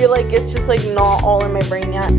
feel like it's just like not all in my brain yet.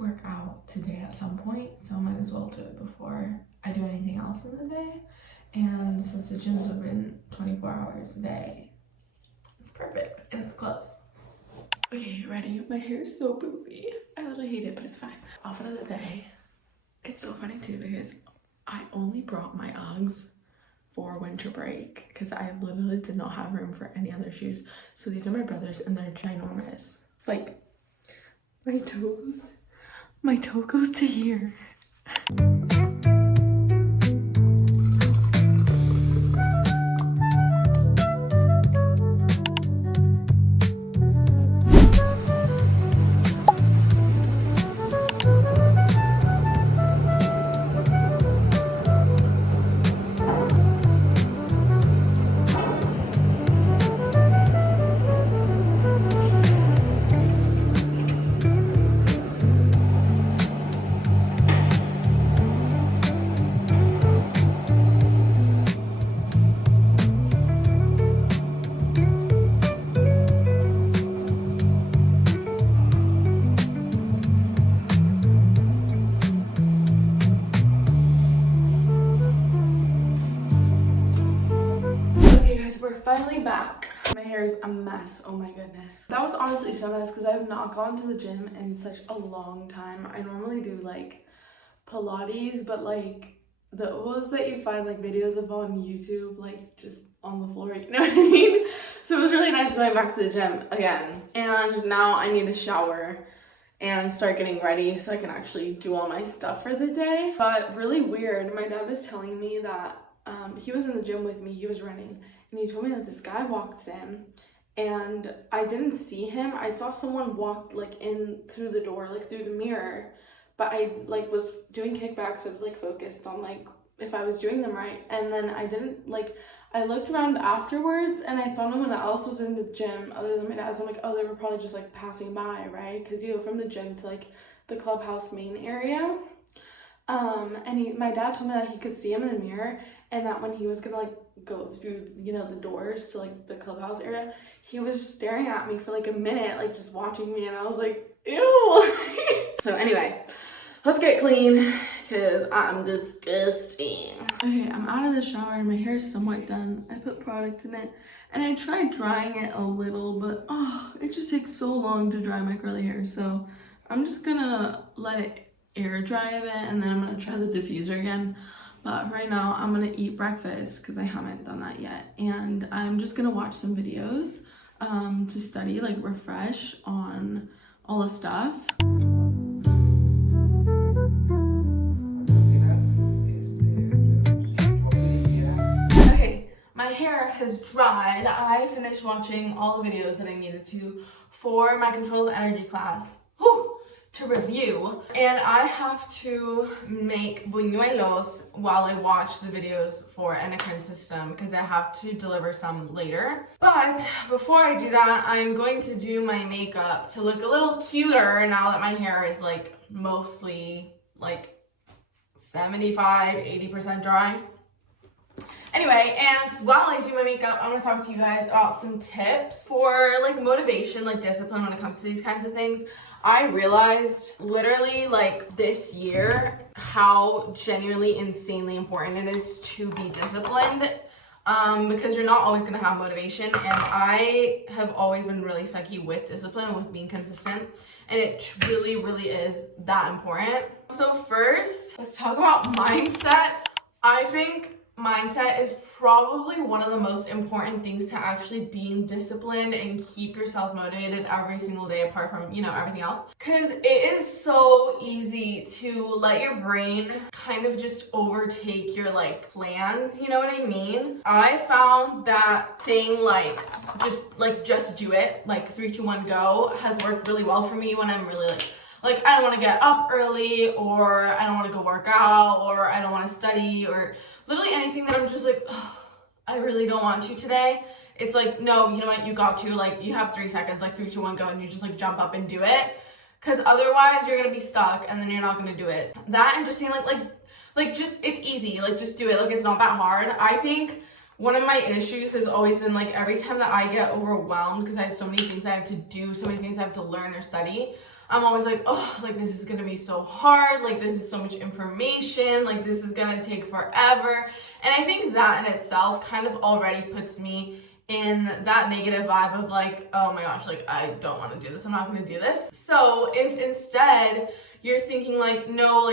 Work out today at some point, so I might as well do it before I do anything else in the day. And since the gym's open 24 hours a day, it's perfect and it's close. Okay, ready? My hair is so poofy. I literally hate it, but it's fine. Outfit of the day. It's so funny too because I only brought my Uggs for winter break because I literally did not have room for any other shoes. So these are my brother's and they're ginormous. Like my toe goes to here. Finally back. My hair is a mess. Oh my goodness. That was honestly so nice because I have not gone to the gym in such a long time. I normally do like Pilates, but like those that you find like videos of on YouTube, like just on the floor, you know what I mean? So it was really nice going back to the gym again. And now I need a shower and start getting ready so I can actually do all my stuff for the day. But really weird, my dad was telling me that he was in the gym with me, he was running, and he told me that this guy walked in and I didn't see him. I saw someone walk like in through the door, like through the mirror, but I like was doing kickbacks, so I was like focused on like if I was doing them right. And then I didn't like, I looked around afterwards and I saw no one else was in the gym other than my dad. So I'm like, oh, they were probably just like passing by, right? Because you go from the gym to like the clubhouse main area. And my dad told me that he could see him in the mirror and that when he was gonna like go through, you know, the doors to like the clubhouse area, he was just staring at me for like a minute, like just watching me, and I was like, ew. So anyway, let's get clean because I'm disgusting. Okay, I'm out of the shower and my hair is somewhat done. I put product in it and I tried drying it a little, but it just takes so long to dry my curly hair. So I'm just gonna let it air dry a bit and then I'm gonna try the diffuser again. But right now I'm gonna eat breakfast because I haven't done that yet. And I'm just gonna watch some videos to study, like refresh on all the stuff. Okay, my hair has dried. I finished watching all the videos that I needed to for my control of energy class. Whew! To review, and I have to make buñuelos while I watch the videos for endocrine system because I have to deliver some later. But before I do that, I'm going to do my makeup to look a little cuter now that my hair is like mostly like 75-80% dry. Anyway, and while I do my makeup, I'm gonna talk to you guys about some tips for like motivation, like discipline when it comes to these kinds of things. I realized literally like this year how genuinely insanely important it is to be disciplined, because you're not always gonna have motivation, and I have always been really sucky with discipline and with being consistent, and it really, really is that important. So first, let's talk about mindset. I think mindset is probably one of the most important things to actually being disciplined and keep yourself motivated every single day, apart from, you know, everything else. Because it is so easy to let your brain kind of just overtake your like plans, you know what I mean? I found that saying just do it, like 3, 2, 1, go, has worked really well for me when I'm really like I don't want to get up early, or I don't want to go work out, or I don't want to study, or literally anything that I'm just like, oh, I really don't want to today. It's like, no, you know what, you got to, like, you have 3 seconds, like 3, 2, 1, go, and you just like jump up and do it. Because otherwise you're gonna be stuck and then you're not gonna do it. That, and just saying like just, it's easy, like just do it, like it's not that hard. I think one of my issues has always been like every time that I get overwhelmed because I have so many things I have to do, so many things I have to learn or study, I'm always like, oh, like this is gonna be so hard, like this is so much information, like this is gonna take forever. And I think that in itself kind of already puts me in that negative vibe of like, oh my gosh, like I don't want to do this, I'm not gonna do this. So if instead you're thinking like, no,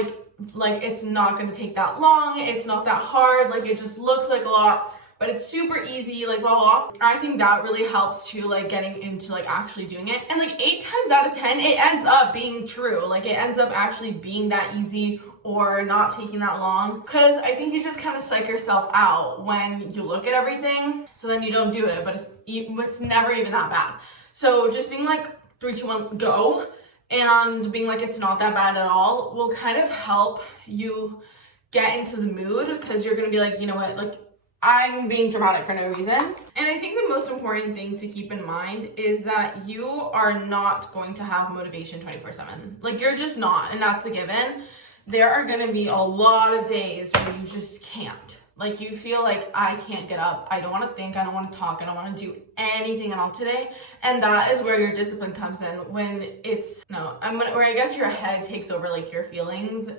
like it's not gonna take that long, it's not that hard, like it just looks like a lot, but it's super easy, like blah, blah, blah. I think that really helps to like getting into like actually doing it. And like 8 times out of 10, it ends up being true. Like it ends up actually being that easy or not taking that long. Cause I think you just kind of psych yourself out when you look at everything. So then you don't do it, but it's never even that bad. So just being like 3, 2, 1, go, and being like, it's not that bad at all, will kind of help you get into the mood. Cause you're gonna be like, you know what, like, I'm being dramatic for no reason. And I think the most important thing to keep in mind is that you are not going to have motivation 24/7. Like you're just not, and that's a given. There are gonna be a lot of days where you just can't. Like you feel like, I can't get up, I don't wanna think, I don't wanna talk, I don't wanna do anything at all today. And that is where your discipline comes in, when it's, where I guess your head takes over like your feelings.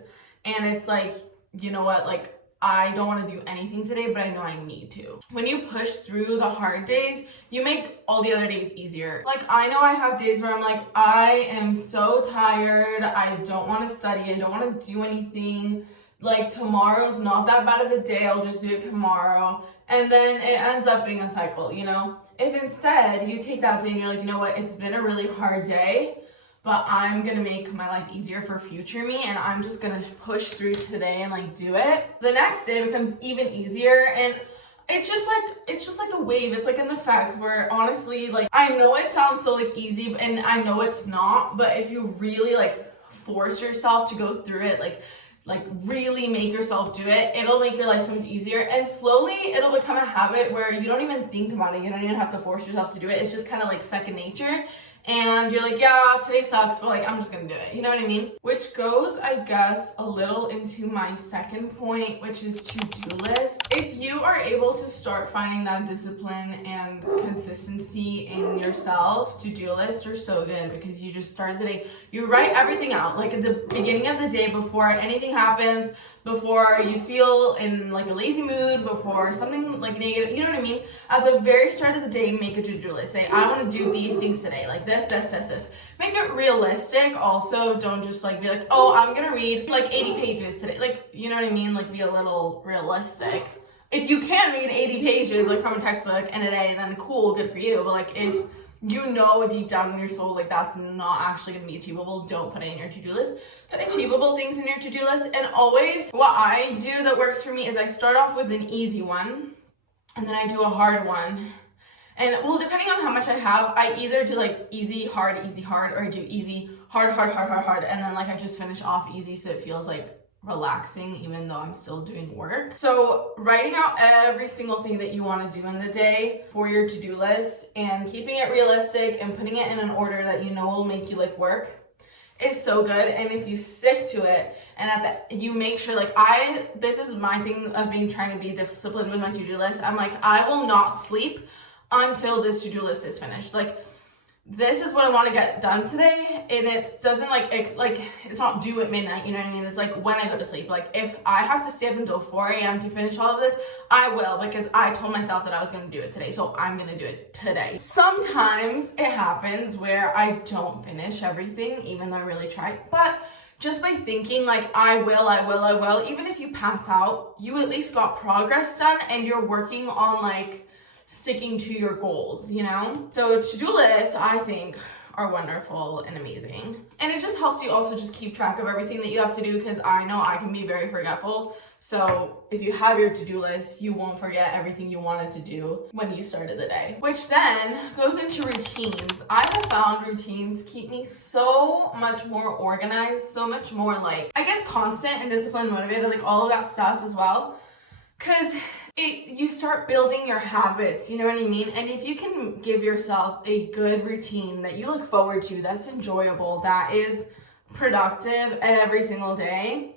And it's like, you know what, like, I don't want to do anything today, but I know I need to. When you push through the hard days, you make all the other days easier. Like I know I have days where I'm like, I am so tired, I don't want to study, I don't want to do anything. Like tomorrow's not that bad of a day, I'll just do it tomorrow. And then it ends up being a cycle, you know? If instead you take that day and you're like, you know what, it's been a really hard day, but I'm gonna make my life easier for future me, and I'm just gonna push through today and like do it. The next day becomes even easier, and it's just like a wave. It's like an effect where honestly, like I know it sounds so like easy, and I know it's not, but if you really like force yourself to go through it, like really make yourself do it, it'll make your life so much easier. And slowly it'll become a habit where you don't even think about it, you don't even have to force yourself to do it. It's just kind of like second nature. And you're like, yeah, today sucks, but like I'm just gonna do it, you know what I mean? Which goes, I guess, a little into my second point, which is to-do list. If you are able to start finding that discipline and consistency in yourself, to-do lists are so good, because you just start the day, you write everything out, like at the beginning of the day, before anything happens, before you feel in like a lazy mood, before something like negative, you know what I mean? At the very start of the day, make a to-do list. Say, I want to do these things today, like this. Make it realistic also. Don't just like be like, oh, I'm gonna read like 80 pages today. Like, you know what I mean? Like be a little realistic. If you can read 80 pages like from a textbook in a day, then cool, good for you. But like if you know deep down in your soul like that's not actually gonna be achievable, don't put it in your to-do list. Put achievable things in your to-do list. And always what I do that works for me is I start off with an easy one and then I do a hard one. And well, depending on how much I have, I either do like easy, hard, or I do easy, hard, and then like I just finish off easy so it feels like relaxing even though I'm still doing work. So writing out every single thing that you want to do in the day for your to-do list and keeping it realistic and putting it in an order that you know will make you like work is so good. And if you stick to it and you make sure, like this is my thing of trying to be disciplined with my to-do list. I'm like, I will not sleep until this to-do list is finished. Like, this is what I want to get done today, and it doesn't it's not due at midnight, you know what I mean? It's like when I go to sleep. Like, if I have to stay up until 4 a.m. to finish all of this, I will, because I told myself that I was going to do it today, so I'm going to do it today. Sometimes it happens where I don't finish everything, even though I really try, but just by thinking like I will, even if you pass out, you at least got progress done, and you're working on like sticking to your goals, you know? So to-do lists, I think, are wonderful and amazing. And it just helps you also just keep track of everything that you have to do, because I know I can be very forgetful. So if you have your to-do list, you won't forget everything you wanted to do when you started the day. Which then goes into routines. I have found routines keep me so much more organized, so much more like, I guess, constant and disciplined, motivated, like all of that stuff as well. Because you start building your habits, you know what I mean? And if you can give yourself a good routine that you look forward to, that's enjoyable, that is productive every single day,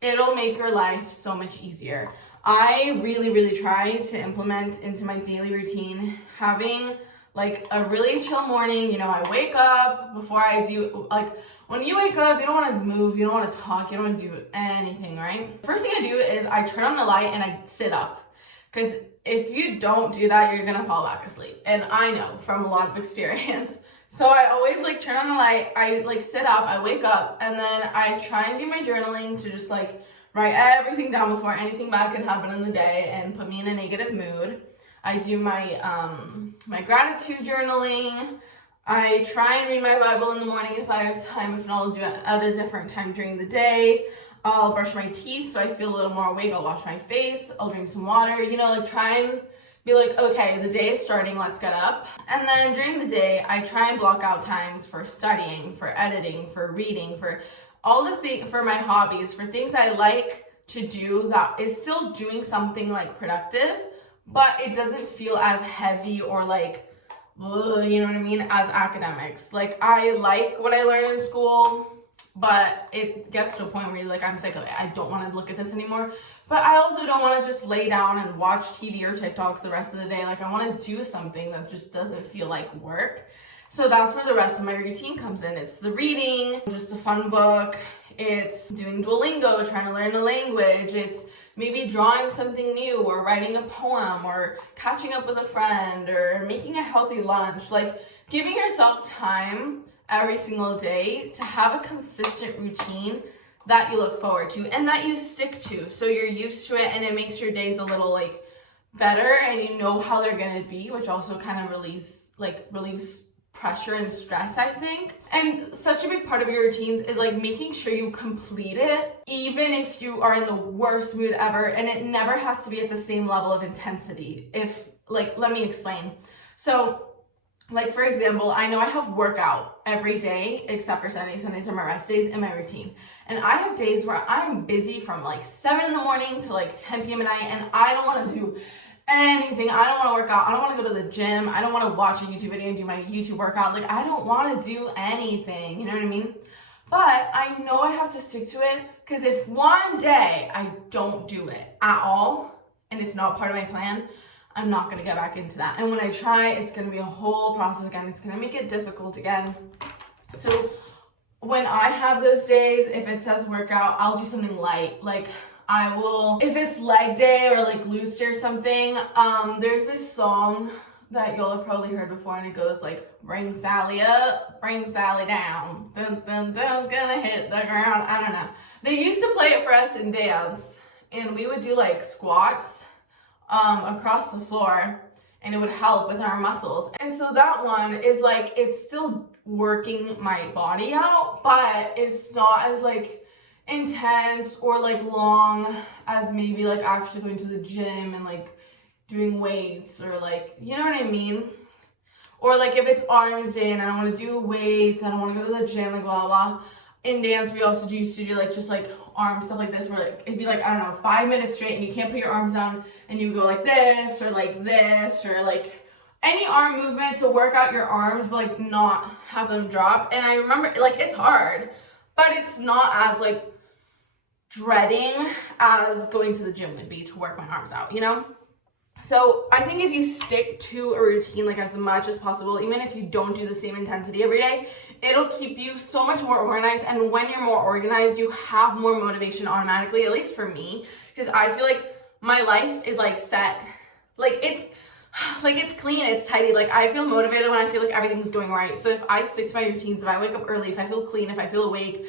it'll make your life so much easier. I really try to implement into my daily routine having like a really chill morning. You know, I wake up before I do, like, when you wake up, you don't want to move, you don't want to talk, you don't want to do anything, right? First thing I do is I turn on the light and I sit up. Because if you don't do that, you're gonna fall back asleep. And I know from a lot of experience. So I always like turn on the light, I like sit up, I wake up, and then I try and do my journaling to just like write everything down before anything bad can happen in the day and put me in a negative mood. I do my my gratitude journaling. I try and read my Bible in the morning if I have time. If not, I'll do it at a different time during the day. I'll brush my teeth so I feel a little more awake. I'll wash my face. I'll drink some water. You know, like try and be like, okay, the day is starting. Let's get up. And then during the day, I try and block out times for studying, for editing, for reading, for all the things, for my hobbies, for things I like to do that is still doing something like productive, but it doesn't feel as heavy or like, you know what I mean, as academics. Like, I like what I learned in school, but it gets to a point where you're like, I'm sick of it. I don't want to look at this anymore. But I also don't want to just lay down and watch TV or TikToks the rest of the day. Like, I want to do something that just doesn't feel like work. So that's where the rest of my routine comes in. It's the reading, just a fun book. It's doing Duolingo, trying to learn a language. It's maybe drawing something new or writing a poem or catching up with a friend or making a healthy lunch. Like, giving yourself time every single day to have a consistent routine that you look forward to and that you stick to, so you're used to it and it makes your days a little like better and you know how they're gonna be, which also kind of relieves pressure and stress, I think. And such a big part of your routines is like making sure you complete it even if you are in the worst mood ever, and it never has to be at the same level of intensity. Let me explain. So, like, for example, I know I have workout every day except for Sundays. Sundays are my rest days in my routine. And I have days where I'm busy from like 7 in the morning to like 10 p.m. at night, and I don't want to do anything. I don't want to work out. I don't want to go to the gym. I don't want to watch a YouTube video and do my YouTube workout. Like, I don't want to do anything. You know what I mean? But I know I have to stick to it, because if one day I don't do it at all and it's not part of my plan, I'm not going to get back into that. And when I try, it's going to be a whole process again. It's going to make it difficult again. So when I have those days, if it says workout, I'll do something light. Like, I will, if it's leg day or like glutes or something, there's this song that you'll have probably heard before, and it goes like, bring Sally up, bring Sally down, dun dun dun, gonna hit the ground. I don't know. They used to play it for us in dance, and we would do like squats across the floor, and it would help with our muscles. And so that one is like, it's still working my body out, but it's not as like intense or like long as maybe like actually going to the gym and like doing weights, or like, you know what I mean? Or like if it's arms day and I don't want to do weights, I don't want to go to the gym, like blah blah. In dance, we also used to do like just like arm stuff like this, where like it'd be like, I don't know, 5 minutes straight, and you can't put your arms down, and you go like this or like any arm movement to work out your arms, but like not have them drop. And I remember like it's hard, but it's not as like dreading as going to the gym would be to work my arms out, you know? So I think if you stick to a routine like as much as possible, even if you don't do the same intensity every day, it'll keep you so much more organized. And when you're more organized, you have more motivation automatically, at least for me, because I feel like my life is like set, like it's clean, it's tidy. Like I feel motivated when I feel like everything's going right. So if I stick to my routines, if I wake up early, if I feel clean, if I feel awake,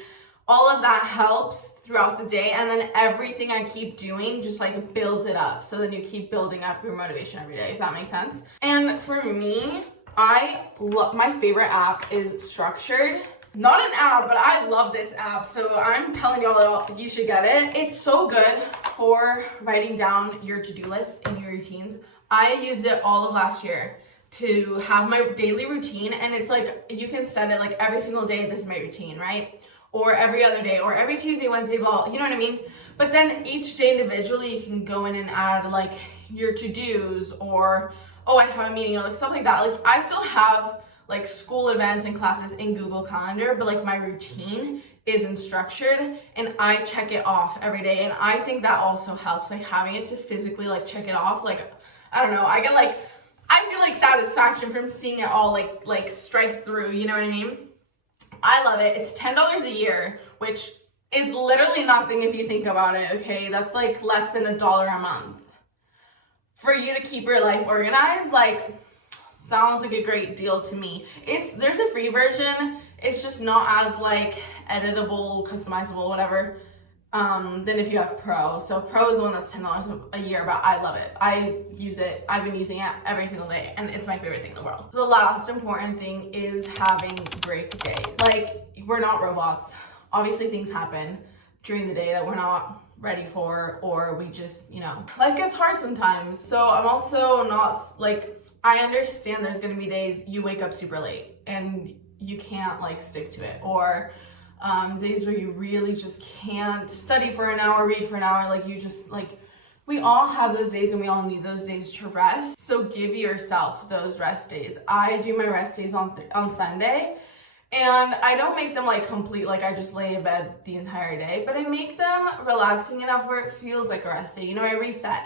all of that helps throughout the day. And then everything I keep doing just like builds it up. So then you keep building up your motivation every day, if that makes sense. And for me, my favorite app is Structured. Not an ad, but I love this app. So I'm telling y'all that you should get it. It's so good for writing down your to-do list and your routines. I used it all of last year to have my daily routine, and it's like you can set it like every single day, this is my routine, right? Or every other day, or every Tuesday, Wednesday, blah, you know what I mean? But then each day individually, you can go in and add like your to-dos, or, oh, I have a meeting, or like stuff like that. Like I still have like school events and classes in Google Calendar, but like my routine isn't structured, and I check it off every day. And I think that also helps, like having it to physically like check it off. Like, I don't know, I feel like satisfaction from seeing it all like strike through, you know what I mean? I love it. It's $10 a year, which is literally nothing if you think about it, okay? That's like less than $1 a month. For you to keep your life organized, like, sounds like a great deal to me. There's a free version. It's just not as like editable, customizable, whatever, than if you have Pro. So Pro is the one that's $10 a year, but I love it. I use it. I've been using it every single day, and it's my favorite thing in the world. The last important thing is having break days. Like, we're not robots. Obviously things happen during the day that we're not ready for, or we just, you know, life gets hard sometimes. So I'm also not like, I understand there's gonna be days you wake up super late and you can't like stick to it, or days where you really just can't study for an hour, read for an hour, like you just like, we all have those days and we all need those days to rest. So give yourself those rest days. I do my rest days on Sunday, and I don't make them like complete, like I just lay in bed the entire day, but I make them relaxing enough where it feels like a rest day. You know, I reset.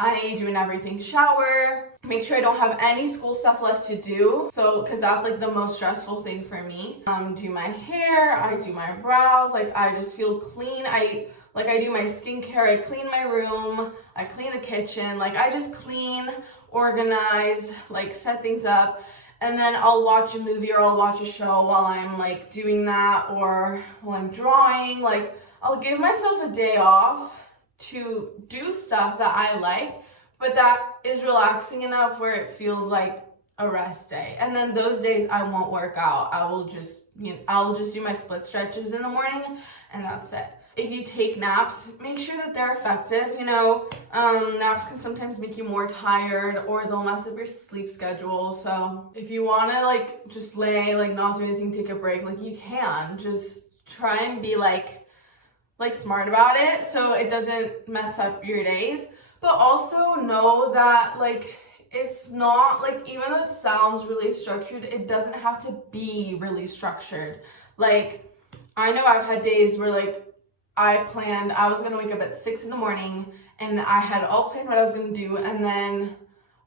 I do an everything shower, make sure I don't have any school stuff left to do. So, cause that's like the most stressful thing for me. Do my hair, I do my brows, like I just feel clean. I do my skincare, I clean my room, I clean the kitchen, like I just clean, organize, like set things up. And then I'll watch a movie or I'll watch a show while I'm like doing that, or while I'm drawing. Like I'll give myself a day off to do stuff that I like, but that is relaxing enough where it feels like a rest day. And then those days I won't work out. I'll just do my split stretches in the morning, and that's it. If you take naps, make sure that they're effective. You know, naps can sometimes make you more tired, or they'll mess up your sleep schedule. So if you want to like just lay, like not do anything, take a break, like you can just try and be like smart about it so it doesn't mess up your days. But also know that like it's not like, even though it sounds really structured, it doesn't have to be really structured. Like I know I've had days where like I planned I was gonna wake up at 6 in the morning, and I had all planned what I was gonna do, and then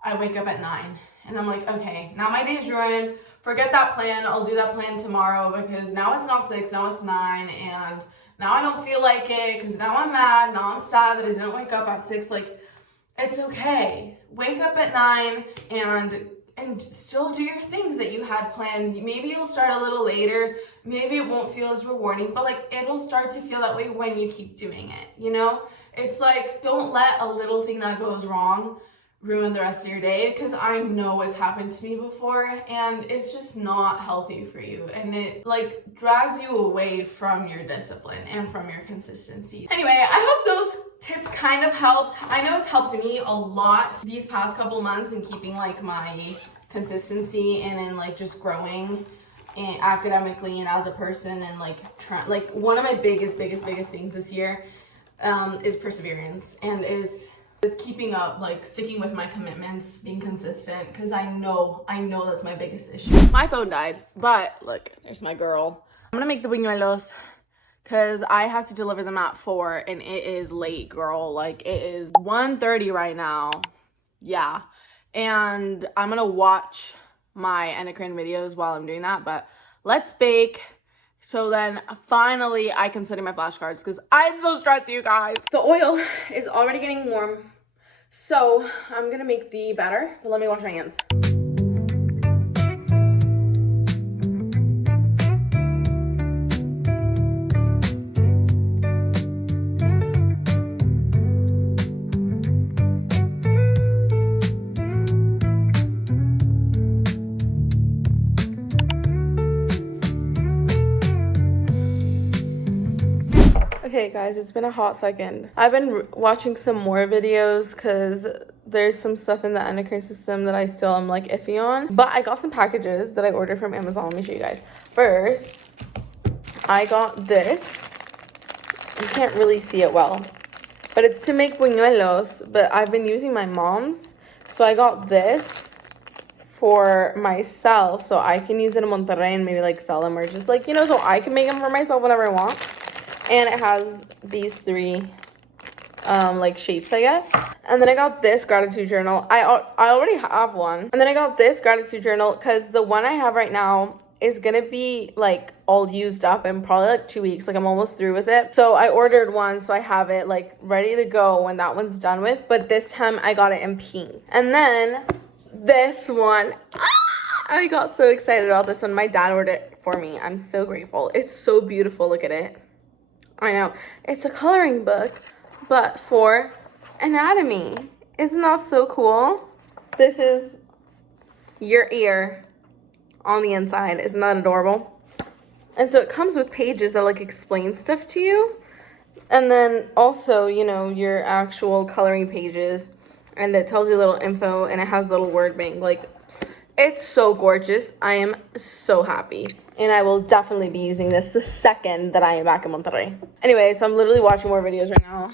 I wake up at 9 and I'm like, okay, now my day's ruined, forget that plan, I'll do that plan tomorrow, because now it's not 6, now it's 9, and now I don't feel like it because now I'm mad, now I'm sad that I didn't wake up at 6. Like, it's okay. Wake up at 9 and still do your things that you had planned. Maybe you'll start a little later. Maybe it won't feel as rewarding, but like it'll start to feel that way when you keep doing it, you know? It's like, don't let a little thing that goes wrong ruin the rest of your day, because I know it's happened to me before, and it's just not healthy for you, and it like drags you away from your discipline and from your consistency. Anyway, I hope those tips kind of helped. I know it's helped me a lot these past couple months in keeping like my consistency and in like just growing and academically and as a person, and like one of my biggest things this year is perseverance, and is Is keeping up, like sticking with my commitments, being consistent, because I know that's my biggest issue. My phone died, but look, there's my girl. I'm gonna make the buñuelos because I have to deliver them at 4 and it is late, girl. Like it is 1:30 right now. Yeah. And I'm gonna watch my endocrine videos while I'm doing that, but let's bake. So then finally I can study my flashcards because I'm so stressed, you guys. The oil is already getting warm. So I'm gonna make the batter, but let me wash my hands. Okay guys, it's been a hot second. I've been watching some more videos because there's some stuff in the endocrine system that I still am like iffy on. But I got some packages that I ordered from Amazon. Let me show you guys. First, I got this. You can't really see it well, but it's to make buñuelos, but I've been using my mom's. So I got this for myself so I can use it in Monterrey and maybe like sell them or just like, you know, so I can make them for myself whenever I want. And it has these 3 like shapes, I guess. And then I got this gratitude journal. I already have one. And then I got this gratitude journal because the one I have right now is gonna be like all used up in probably like 2 weeks. Like I'm almost through with it. So I ordered one so I have it like ready to go when that one's done with. But this time I got it in pink. And then this one, I got so excited about this one. My dad ordered it for me. I'm so grateful. It's so beautiful. Look at it. I know, it's a coloring book, but for anatomy. Isn't that so cool? This is your ear on the inside. Isn't that adorable? And so it comes with pages that like explain stuff to you. And then also, you know, your actual coloring pages. And it tells you a little info and it has little word bank. Like, it's so gorgeous. I am so happy. And I will definitely be using this the second that I am back in Monterrey. Anyway, so I'm literally watching more videos right now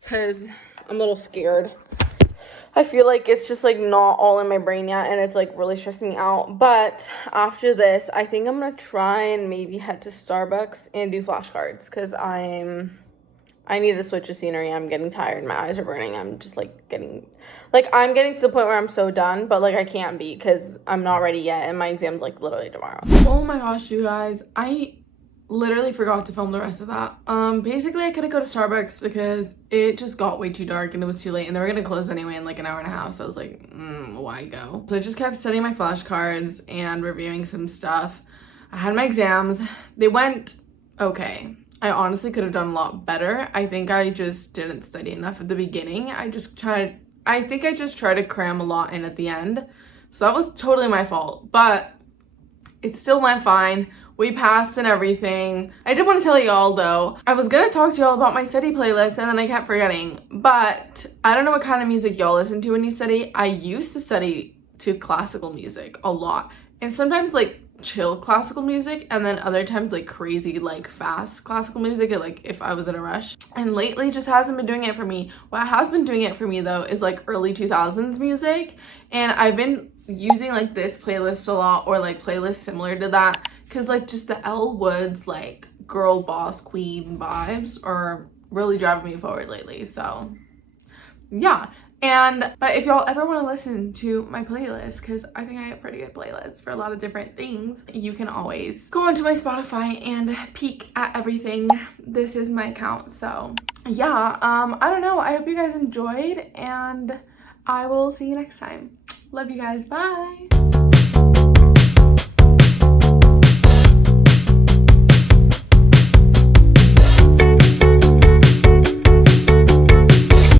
because I'm a little scared. I feel like it's just like not all in my brain yet and it's like really stressing me out. But after this, I think I'm going to try and maybe head to Starbucks and do flashcards because I need to switch the scenery. I'm getting tired. My eyes are burning. I'm just like I'm getting to the point where I'm so done, but like I can't be because I'm not ready yet and my exam's like literally tomorrow. Oh my gosh, you guys. I literally forgot to film the rest of that. Basically I couldn't go to Starbucks because it just got way too dark and it was too late and they were gonna close anyway in like an hour and a half. So I was like, why go? So I just kept studying my flashcards and reviewing some stuff. I had my exams. They went okay. I honestly could have done a lot better. I think I just didn't study enough at the beginning. I think I just tried to cram a lot in at the end. So that was totally my fault, but it still went fine. We passed and everything. I did want to tell y'all though, I was gonna talk to y'all about my study playlist and then I kept forgetting, but I don't know what kind of music y'all listen to when you study. I used to study to classical music a lot and sometimes like chill classical music and then other times like crazy like fast classical music like if I was in a rush. And lately just hasn't been doing it for me. What has been doing it for me though is like early 2000s music, and I've been using like this playlist a lot or like playlists similar to that because like just the Elle Woods like girl boss queen vibes are really driving me forward lately. So yeah. But if y'all ever want to listen to my playlist, because I think I have pretty good playlists for a lot of different things, you can always go onto my Spotify and peek at everything. This is my account. So yeah, I don't know. I hope you guys enjoyed and I will see you next time. Love you guys. Bye.